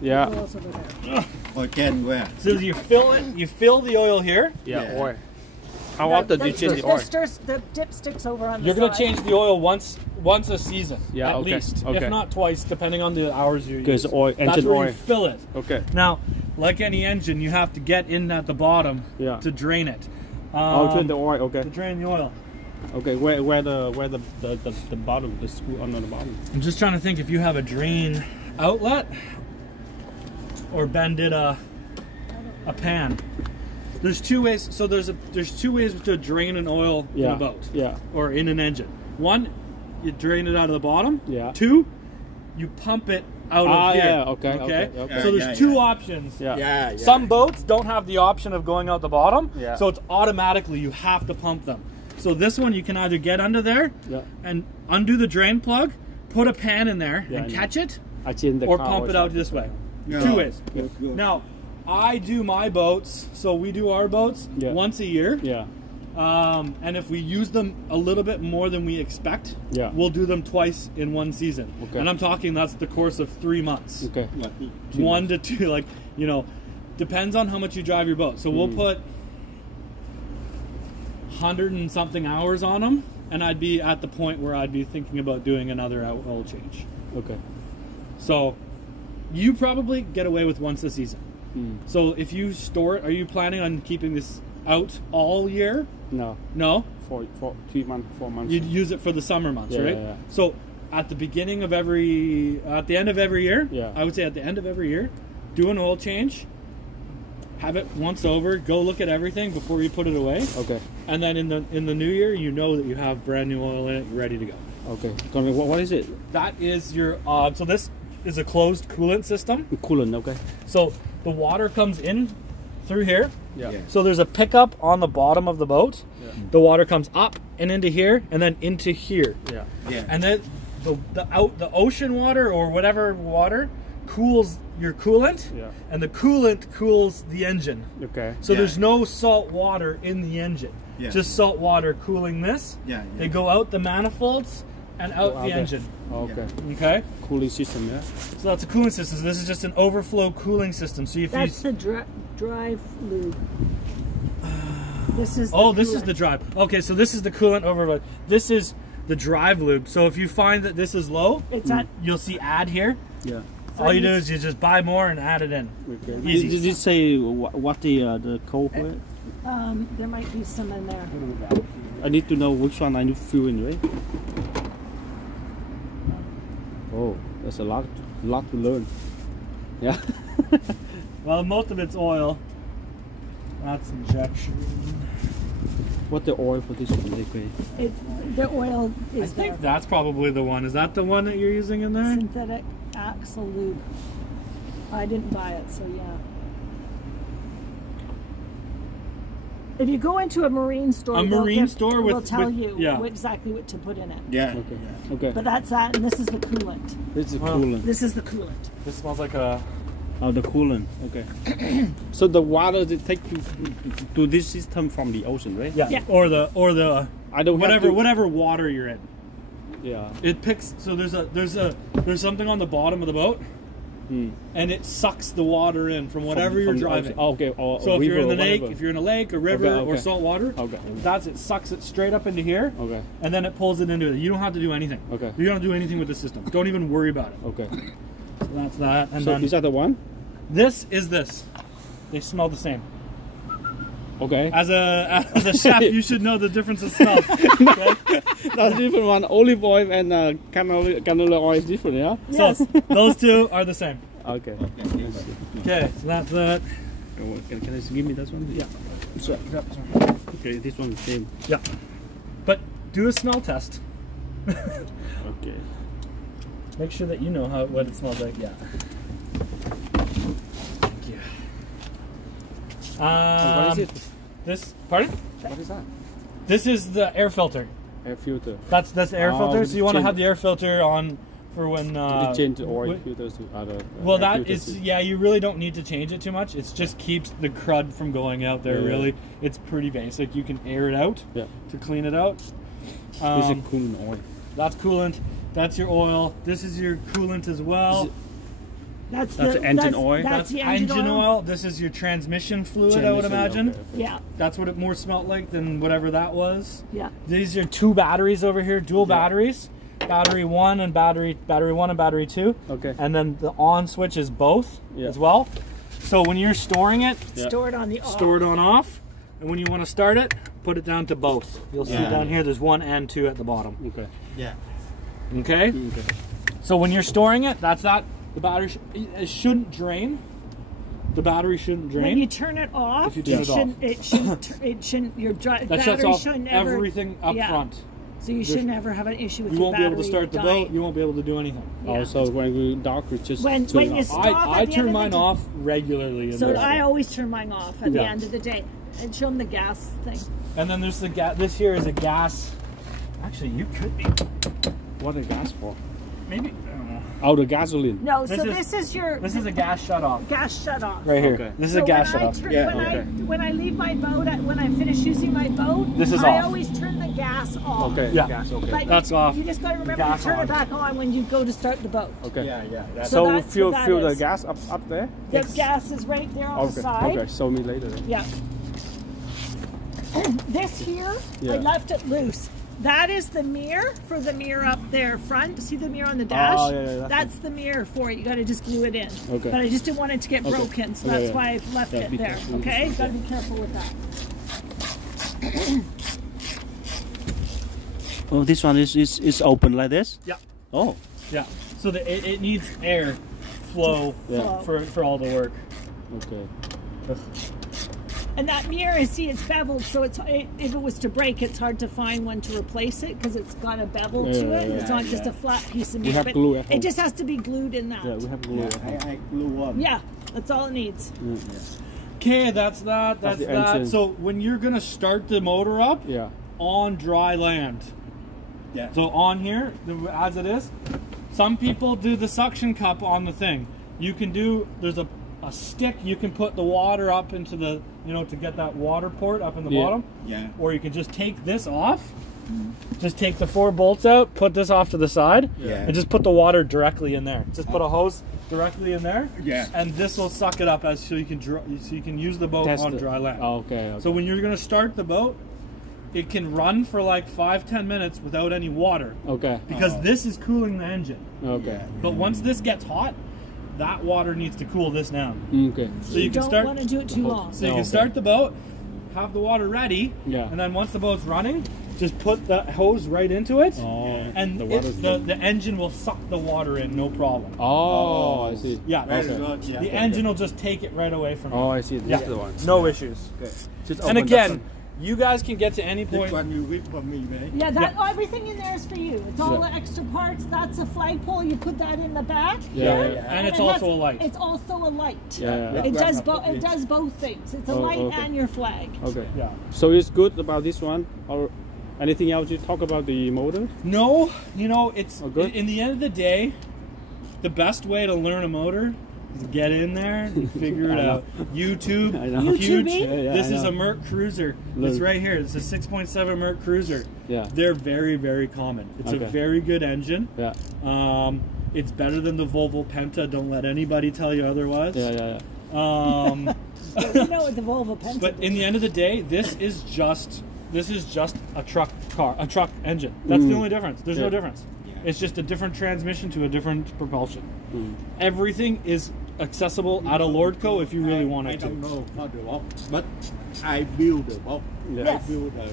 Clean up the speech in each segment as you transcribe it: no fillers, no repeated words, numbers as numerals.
Yeah. The oil's over there. Or can where? So you fill it. You fill the oil here. Yeah, Yeah. oil. How often do you change the oil? The dipstick's over on the You're gonna side. change the oil once a season, Yeah, at okay, least, okay. if not twice, depending on the hours you Because use. oil, That's engine where oil. you fill it. Okay. Now, like any engine, you have to get in at the bottom Yeah. to drain it. Oh, drain the oil. Okay. To drain the oil. Okay. Where the bottom, the screw under the bottom. I'm just trying to think if you have a drain outlet or Ben did a pan. There's two ways. So there's two ways to drain an oil in a boat. Yeah. Or in an engine. One, you drain it out of the bottom. Yeah. Two, you pump it out of here. Yeah. Okay. So there's two options. Yeah. Some boats don't have the option of going out the bottom. Yeah. So it's automatically you have to pump them. So this one you can either get under there and undo the drain plug, put a pan in there and catch it, or pump it out this way. Yeah. Two ways. Good. Now, I do my boats, so we do our boats once a year. Yeah. And if we use them a little bit more than we expect, we'll do them twice in one season. Okay. And I'm talking that's the course of 3 months. Okay. 1 to 2, like, you know, depends on how much you drive your boat. So we'll put 100 and something hours on them, and I'd be at the point where I'd be thinking about doing another oil change. Okay. So you probably get away with once a season. So if you store it, are you planning on keeping this out all year? No. No? For 3 months, 4 months. You'd use it for the summer months, right? Yeah. So at the beginning of at the end of every year, I would say at the end of every year, do an oil change, have it once over, go look at everything before you put it away. Okay. And then in the new year, you know that you have brand new oil in it, you're ready to go. Okay. What is it? That is your, so this is a closed coolant system. Coolant, okay. So the water comes in through here. Yeah. So there's a pickup on the bottom of the boat. Yeah. The water comes up and into here, and then into here. Yeah. And then the ocean water or whatever water cools your coolant. Yeah. And the coolant cools the engine. Okay. So there's no salt water in the engine. Yeah. Just salt water cooling this. Yeah. They go out the manifolds and out the engine. Okay. Okay. Cooling system, yeah. So that's a cooling system. So this is just an overflow cooling system. So if that's the drive lube. This is this is the drive. Okay, so this is the coolant overload. This is the drive lube. So if you find that this is low, you'll see add here. Yeah. All you do is you just buy more and add it in. Okay. Easy. Did it say what the code for it? There might be some in there. I need to know which one I need to fill in, right? Oh, there's a lot to learn. Yeah. Well, most of it's oil. That's injection. What the oil for this one? The oil is I think that's probably the one. Is that the one that you're using in there? Synthetic axle lube. I didn't buy it, so yeah. If you go into a marine store, will tell you exactly what to put in it. Yeah. Okay. But that's that, and this is the coolant. This is coolant. This is the coolant. This smells like a... Oh, the coolant. Okay. So the water they take to this system from the ocean, right? Yeah. Or the I don't whatever water you're in. Yeah. It picks. So there's something on the bottom of the boat, and it sucks the water in from whatever you're driving. Okay. So if you're in the lake, if you're in a lake, a river, or salt water, it sucks it straight up into here. Okay. And then it pulls it into it. You don't have to do anything. Okay. You don't do anything with the system. Don't even worry about it. Okay. So that's that. And so then is that the one? This is this. They smell the same. Okay. As a chef, you should know the difference in smell. Okay? That's different one. Olive oil and canola oil is different, yeah? Yes. So those two are the same. Okay. Okay, so that's that. Can you give me this one? Yeah. Sorry. Okay, this one is same. Yeah. But do a smell test. Okay. Make sure that you know what it smells like. Yeah. Thank you. What is it? This, pardon? What is that? This is the air filter. Air filter. That's the air filter. So you want to have the air filter on for when. You change the oil filters to other. Well, that is you really don't need to change it too much. It just keeps the crud from going out there. Really, it's pretty basic. You can air it out to clean it out. This is coolant oil. That's coolant. That's your oil. This is your coolant as well. That's the engine oil. That's the engine oil. This is your transmission fluid, I would imagine. Okay. Yeah. That's what it more smelled like than whatever that was. Yeah. These are 2 batteries over here, dual batteries. Battery 1 and battery 1 and battery 2. Okay. And then the on switch is both as well. So when you're storing it, store it on the off. Store it on off. And when you want to start it, put it down to both. You'll see down here there's 1 and 2 at the bottom. Okay. Yeah. Okay? So when you're storing it, that's that. The battery it shouldn't drain. The battery shouldn't drain. When you turn it off, it shouldn't. Your that shuts battery off shouldn't everything up front. So you shouldn't ever have an issue with you your battery. You won't be able to start the boat. You won't be able to do anything. Yeah. Also, when we dock, we just when you stop. I turn mine off regularly. So I always turn mine off at the end of the day and show them the gas thing. And then there's the gas. This here is a gas. Actually, you could be. What a gas for? Maybe. I don't know. Oh, the gasoline. No, this is your. This is a gas shut off. Gas shut off. Right here. Okay. This is a gas shut off. When I leave my boat, when I finish using my boat, this is I off. always turn the gas off. Okay. Yeah. Gas. Okay. But that's off. You just got to remember to turn it back on when you go to start the boat. Okay. Yeah. So feel the gas up there. The gas is right there on the side. Okay. Show me later. Yeah. This here, I left it loose. That is the mirror for the mirror up there front. See the mirror on the dash? Oh, that's the mirror for it. You got to just glue it in. Okay. But I just didn't want it to get broken, so that's why I've left it there. Okay? Got to be careful with that. Oh, this one is open like this? Yeah. Oh. Yeah. So it needs air flow for all the work. Okay. And that mirror, see, it's beveled, so if it was to break, it's hard to find one to replace it because it's got a bevel to it. It's not just a flat piece of mirror. We have glue at home. It just has to be glued in that. Yeah, we have glue at home. I glue one. Yeah, that's all it needs. Okay, that's that. That's that. Engine. So when you're gonna start the motor up, on dry land. Yeah. So on here, as it is, some people do the suction cup on the thing. You can do. There's a stick you can put the water up into the, to get that water port up in the bottom. Yeah. Or you can just take this off. Just take the 4 bolts out, put this off to the side, and just put the water directly in there. Just put a hose directly in there. Yeah. And this will suck it up so you can use the boat on dry land. Oh, okay. So when you're gonna start the boat, it can run for like 5-10 minutes without any water. Okay. Because this is cooling the engine. Okay. But once this gets hot, that water needs to cool this down. Okay. So you can don't want to do it too long. So you can start the boat, have the water ready, and then once the boat's running, just put the hose right into it, and the engine will suck the water in, no problem. Oh, I see. Yeah. The engine will just take it right away from you. Oh, I see. This is the one. No issues. Just and again, you guys can get to any point. This one you read for me, right? Yeah, everything in there is for you. It's all the extra parts. That's a flagpole. You put that in the back. And it's also a light. It's also a light. Yeah. It does both. It does both things. It's a light and your flag. Okay. Yeah. So it's good about this one, or anything else you talk about the motor? No, it's in the end of the day, the best way to learn a motor is get in there and figure it out. YouTube, huge. This is a Merc Cruiser. It's right here. It's a 6.7 Merc Cruiser. Yeah. They're very, very common. It's a very good engine. Yeah. It's better than the Volvo Penta. Don't let anybody tell you otherwise. You know what the Volvo Penta. But in the end of the day, this is just a truck engine. That's the only difference. There's no difference. It's just a different transmission to a different propulsion. Everything is accessible at a Lordco if you really wanted to. I don't know how to walk, but I build the boat. Yes. I build the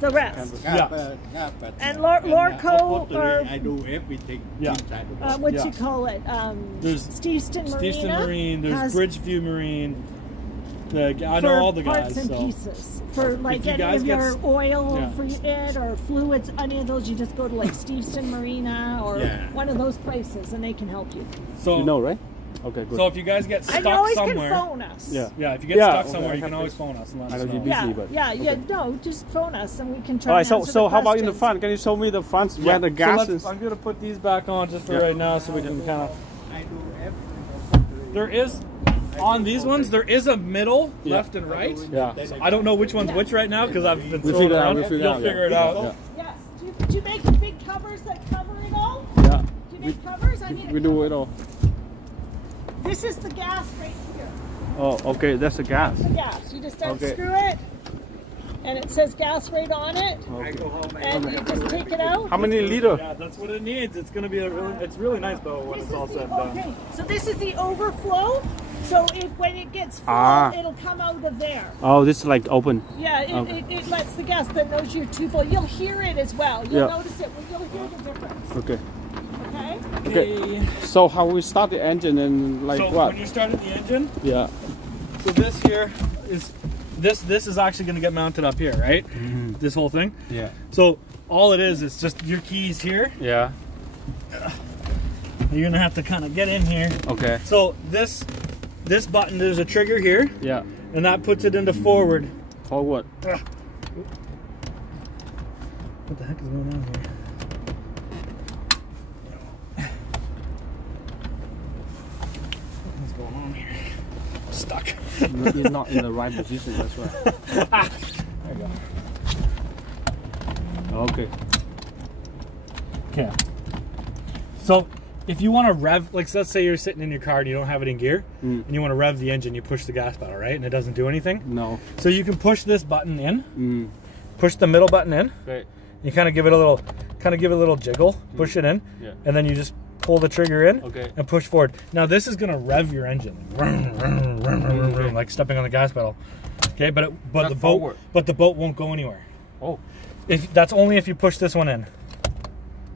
the rest. And Lordco, I do everything inside the boat. what you call it? There's Steveston Marine. There's Bridgeview Marine. I know all the guys. Parts and pieces. For like any of your oil for it or fluids, any of those, you just go to like Steveston Marina or one of those places and they can help you. So you know, right? Okay, good. So if you guys get stuck somewhere, can phone us. Yeah, if you get stuck somewhere, you can always phone us. And let us know. No, just phone us and we can try. All right, so how about in the front? Can you show me the front where the gas is? I'm gonna put these back on just for right now, so we can kind of. I do everything. There is. On these ones, there is a middle, left and right. Yeah. So I don't know which one's which right now because I've been throwing figure around. We'll You'll figure it out. Yes. Do you make big covers that cover it all? Yeah. Do you make covers? I need we do it all. This is the gas right here. Oh, okay, that's the gas. That's the gas. You just unscrew it, and it says gas right on it. Okay. I go home and you just take it out. How many liters? Yeah, that's what it needs. It's gonna be it's really nice though when it's all said and done. Okay, so this is the overflow. So when it gets full, it'll come out of there. Oh, this is like open. Yeah, it lets the gas that knows you're too full. You'll hear it as well. You'll notice it. You'll hear the difference. Okay. Okay. So how we start the engine and like so what? When you started the engine. Yeah. So this here is this is actually going to get mounted up here, right? Mm-hmm. This whole thing. Yeah. So all it is just your keys here. Yeah. You're gonna have to kind of get in here. Okay. So this button, there's a trigger here. Yeah. And that puts it into forward. Forward. What the heck is going on here? What's going on here? I'm stuck. You're not in the right position, that's why. There you go. Okay. Okay. So if you want to rev, like let's say you're sitting in your car and you don't have it in gear, and you want to rev the engine, you push the gas pedal, right? And it doesn't do anything? No. So you can push this button in, push the middle button in, Right. you kind of give it a little jiggle, push it in, and then you just pull the trigger in and push forward. Now this is going to rev your engine, like stepping on the gas pedal. Okay, but the boat won't go anywhere. Oh. That's only if you push this one in.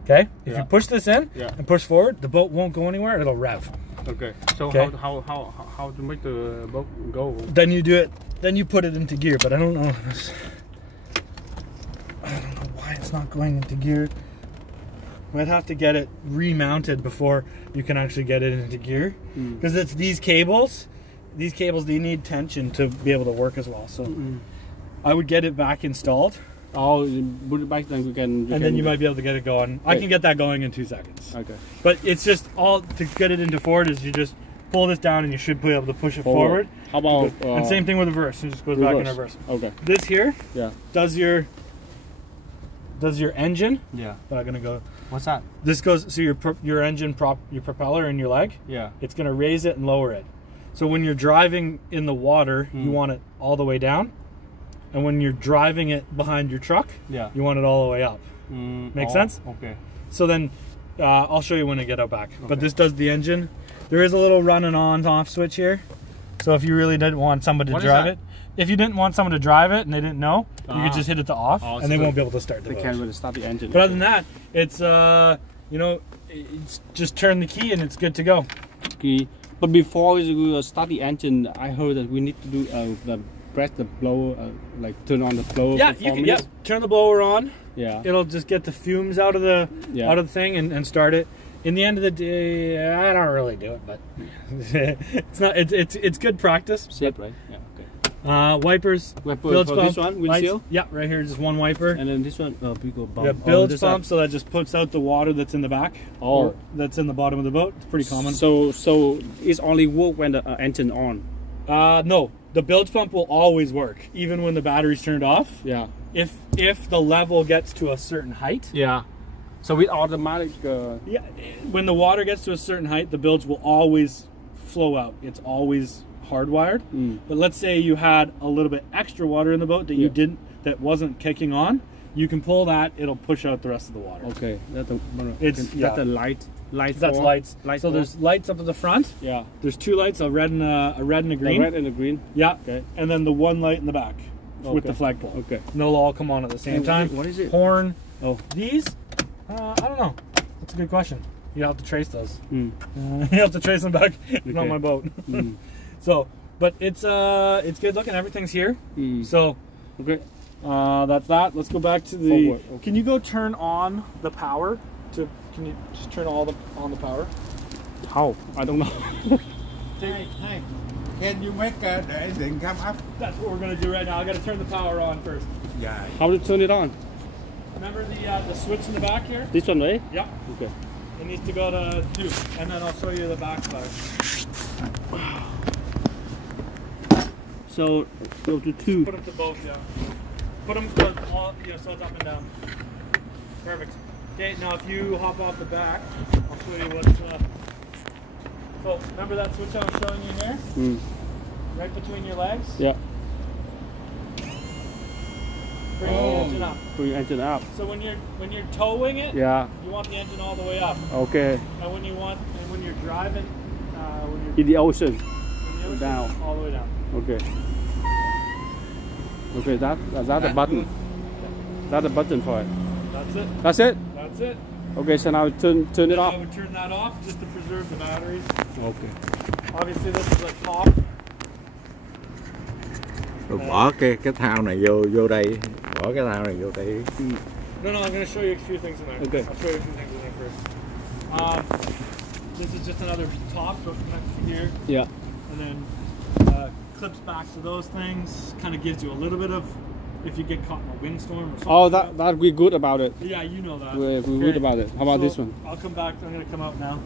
Okay? If you push this in and push forward, the boat won't go anywhere, it'll rev. Okay. So how to make the boat go? Then you do it, then you put it into gear, but I don't know why it's not going into gear. Might have to get it remounted before you can actually get it into gear. Because it's these cables, they need tension to be able to work as well. So I would get it back installed. Oh, put it back, then you might be able to get it going. I can get that going in 2 seconds. Okay. But it's just all to get it into forward is you just pull this down and you should be able to push it forward. How about and same thing with reverse. It just goes back in reverse. Okay. This here does your engine. Yeah. Not gonna go. What's that? This goes so your engine your propeller and your leg. Yeah. It's gonna raise it and lower it. So when you're driving in the water, you want it all the way down. And when you're driving it behind your truck, you want it all the way up. Make sense? Okay. So then, I'll show you when I get out back. Okay. But this does the engine. There is a little run and off switch here. So if you really didn't want somebody to drive it, if you didn't want someone to drive it and they didn't know, you could just hit it to off, and they won't be able to start the boat. They can't really start the engine. But other than that, it's it's just turn the key and it's good to go. Okay. But before we start the engine, I heard that we need to do press the blower, like turn on the blower. Yeah, you can. Yeah, turn the blower on. Yeah. It'll just get the fumes out of the thing and start it. In the end of the day, I don't really do it, but it's not. It's good practice. Safe, right? Yeah. Okay. Wipers. Bilge pump. This one, windshield. Yeah, right here, just one wiper. And then this one, big bump. Yeah, bilge pump, so that just puts out the water that's in the back. Or that's in the bottom of the boat. It's pretty common. So it's only work when the engine on. No. The bilge pump will always work, even when the battery's turned off. Yeah. If the level gets to a certain height. Yeah. So with automatic. Yeah. When the water gets to a certain height, the bilge will always flow out. It's always hardwired. But let's say you had a little bit extra water in the boat that that wasn't kicking on. You can pull that. It'll push out the rest of the water. Okay. That's the light. That's lights. So there's lights up at the front. Yeah. There's 2 lights, a red and a green. The red and the green. Yeah. Okay. And then the 1 light in the back with the flagpole. Okay. And they'll all come on at the same time. What is it? Horn. Oh. These? I don't know. That's a good question. You have to trace those. You have to trace them back. It's not my boat. So, but it's good looking. Everything's here. So, okay. That's that. Let's go back to the. Okay. Can you go turn on the power? Can you just turn on the power? How? I don't know. Hey, can you make the engine come up? That's what we're gonna do right now. I gotta turn the power on first. Yeah. How to turn it on? Remember the switch in the back here? This one, right? Yeah. Okay. It needs to go to 2, and then I'll show you the back side. So go to 2. Put them to both, yeah. Put them all, so it's up and down. Perfect. Okay, now if you hop off the back, I'll show you what's So remember that switch I was showing you here? Right between your legs? Yeah. Bring the engine up. Bring the engine up. So when you're towing it, yeah, you want the engine all the way up. Okay. And when you're driving, when you're in the ocean, in the ocean, down, all the way down. Okay. Okay, that's the button. That's the button for it. That's it. That's it. That's it. Okay, so now turn it off. I would turn that off just to preserve the batteries. Okay. Obviously, this is a top. Rồi bỏ cái thao này vô đây, bỏ cái thao này vô đây. No, I'm going to show you a few things in there. Okay. I'll show you a few things in there first. This is just another top, so it connects to here. Yeah. And then clips back to those things. Kind of gives you a little bit of, if you get caught in a windstorm or something. Oh, that we're good about it. Yeah, you know that. We're good about it. How about this one? I'll come back. I'm going to come out now.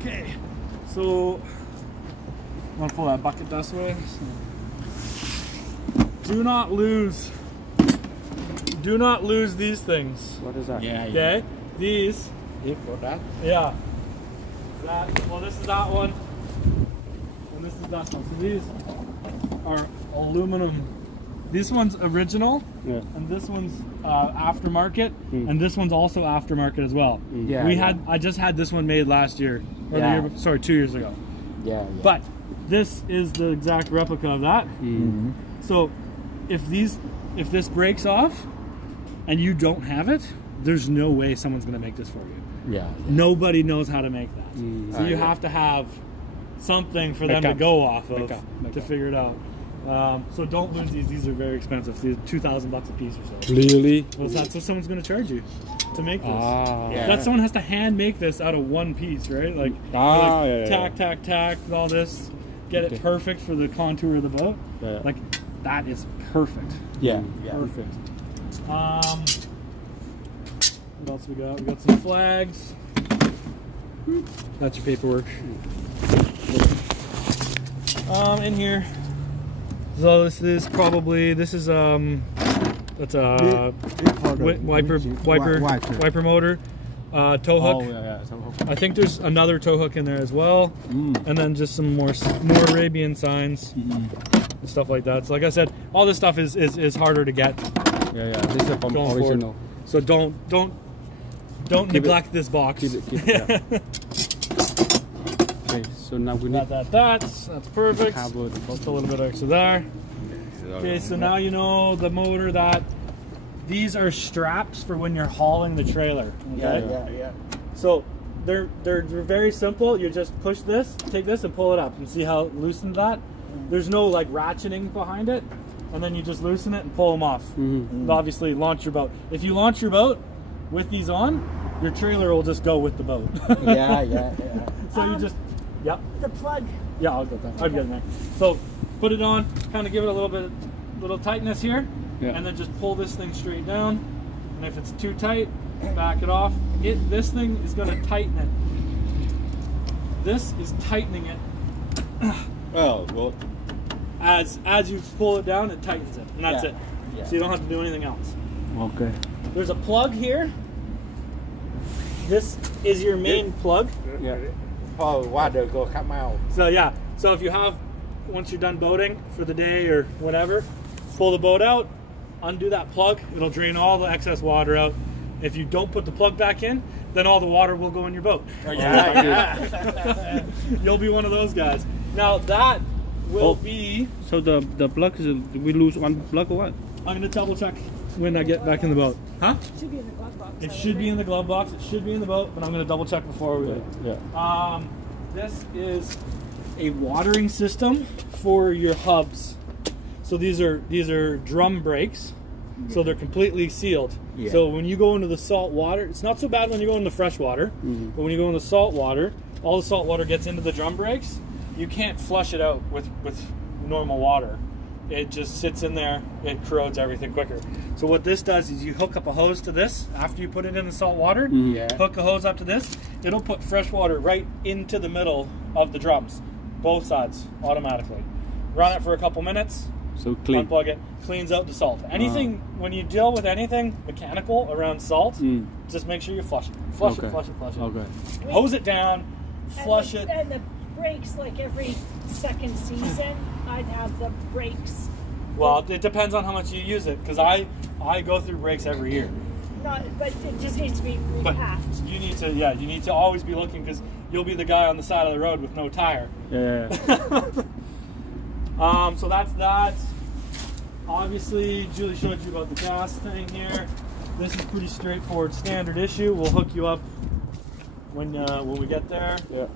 Okay. So, I'm going to pull that bucket this way. Do not lose these things. What is that? Yeah. Okay? These. Here for that. Yeah. Well, this is that one. And this is that one. So these are aluminum. This one's original. Yeah. And this one's aftermarket. And this one's also aftermarket as well. Yeah. I just had this one made last year. Or the year, sorry, 2 years ago. Yeah. But this is the exact replica of that. So if this breaks off and you don't have it, there's no way someone's going to make this for you. Yeah. Nobody knows how to make that. So you have to have something for them to go off of to figure it out. So don't lose these. These are very expensive. These are $2,000 a piece or so. Really? Well, that's what someone's going to charge you to make this. Yeah. That someone has to hand make this out of one piece, right? Like, tack, all this. Get it perfect for the contour of the boat. Yeah. Like, that is perfect. Yeah. Perfect. What else we got? We got some flags. That's your paperwork. In here. So this is it's a wiper motor, tow hook. I think there's another tow hook in there as well, and then just some more Arabian signs and stuff like that. So like I said, all this stuff is harder to get. Yeah. This is from original. So don't neglect this box. Keep it, yeah. Okay, so now we need that's perfect. Just a little bit extra there. Okay, so now you know the motor that these are straps for when you're hauling the trailer. Okay? Yeah. So they're very simple. You just push this, take this, and pull it up, and see how it loosens that. There's no like ratcheting behind it, and then you just loosen it and pull them off. Obviously, launch your boat. If you launch your boat with these on, your trailer will just go with the boat. Yeah. So you just, the plug. Yeah, I'll get that. I'll get in there. So put it on, kind of give it a little tightness here, and then just pull this thing straight down. And if it's too tight, back it off. This thing is going to tighten it. This is tightening it. Oh, well. As you pull it down, it tightens it, and that's it. Yeah. So you don't have to do anything else. Okay. There's a plug here. This is your main plug. Yeah. Oh, water go come out. So yeah. So if you have, once you're done boating for the day or whatever, pull the boat out, undo that plug. It'll drain all the excess water out. If you don't put the plug back in, then all the water will go in your boat. Yeah. You'll be one of those guys. Now that will be. So the plug is, we lose one plug or what? I'm gonna double check when I get back in the boat. Huh? It should be in the glove box. It should be in the glove box. It should be in the boat, but I'm gonna double check before we do. Yeah. This is a watering system for your hubs. So these are drum brakes. So they're completely sealed. Yeah. So when you go into the salt water, it's not so bad when you go into fresh water, but when you go into salt water, all the salt water gets into the drum brakes. You can't flush it out with normal water. It just sits in there, it corrodes everything quicker. So what this does is you hook up a hose to this after you put it in the salt water, hook a hose up to this, it'll put fresh water right into the middle of the drums, both sides, automatically. Run it for a couple minutes, So clean. Unplug it, cleans out the salt. Anything, when you deal with anything mechanical around salt, just make sure you flush it. Flush it, flush it, flush it. Okay. Hose it down, flush it. And the brakes, like every second season, I'd have the brakes. Well, it depends on how much you use it, because I go through brakes every year. But it just needs to be repacked. But you need to always be looking, because you'll be the guy on the side of the road with no tire. Yeah. So that's that. Obviously, Julie showed you about the gas thing here. This is pretty straightforward, standard issue. We'll hook you up when we get there. Yeah.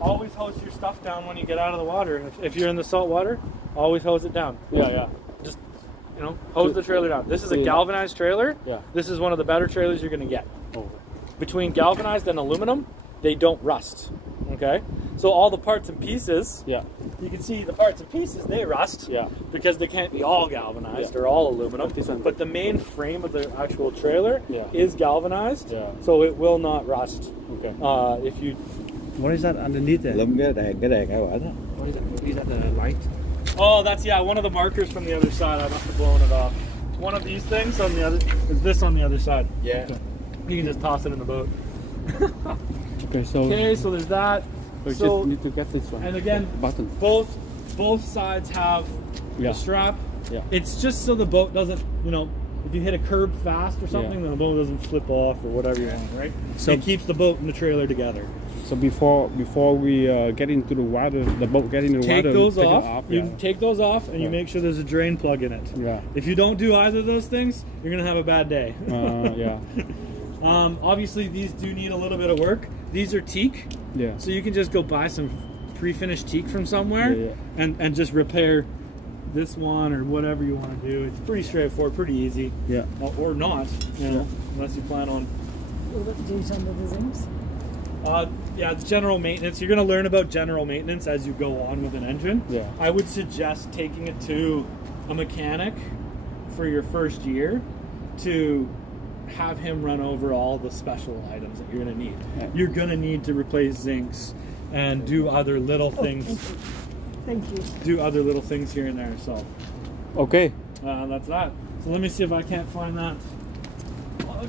Always hose your stuff down when you get out of the water. If you're in the salt water, always hose it down. Yeah. Just, hose the trailer down. This is a galvanized trailer. Yeah. This is one of the better trailers you're going to get. Oh. Between galvanized and aluminum, they don't rust. Okay? So all the parts and pieces, you can see the parts and pieces, they rust. Yeah. Because they can't be all galvanized or all aluminum. But the main frame of the actual trailer is galvanized. Yeah. So it will not rust. Okay. If you... What is that underneath there? Lum cái đèn ở bển đó. What is that? Is that the light? Oh, that's, one of the markers from the other side. I must have blown it off. One of these things on the other, is this on the other side. Yeah. Okay. You can just toss it in the boat. Okay, so there's that. we just need to get this one. And again, button. Both sides have a strap. Yeah. It's just so the boat doesn't, if you hit a curb fast or something, then the boat doesn't flip off or whatever you want, right? So it keeps the boat and the trailer together. So before we get into the water, the boat get into the water. Take those off. You take those off, and you make sure there's a drain plug in it. Yeah. If you don't do either of those things, you're gonna have a bad day. Yeah. Obviously, these do need a little bit of work. These are teak. Yeah. So you can just go buy some pre-finished teak from somewhere, Yeah. and just repair this one or whatever you want to do. It's pretty straightforward, pretty easy. Yeah. Or not, unless you plan on. Will it do some of the things? It's general maintenance. You're going to learn about general maintenance as you go on with an engine. Yeah. I would suggest taking it to a mechanic for your first year to have him run over all the special items that you're going to need. Yeah. You're going to need to replace zincs and do other little things. Thank you. Do other little things here and there. So, Okay. that's that. So let me see if I can't find that plug.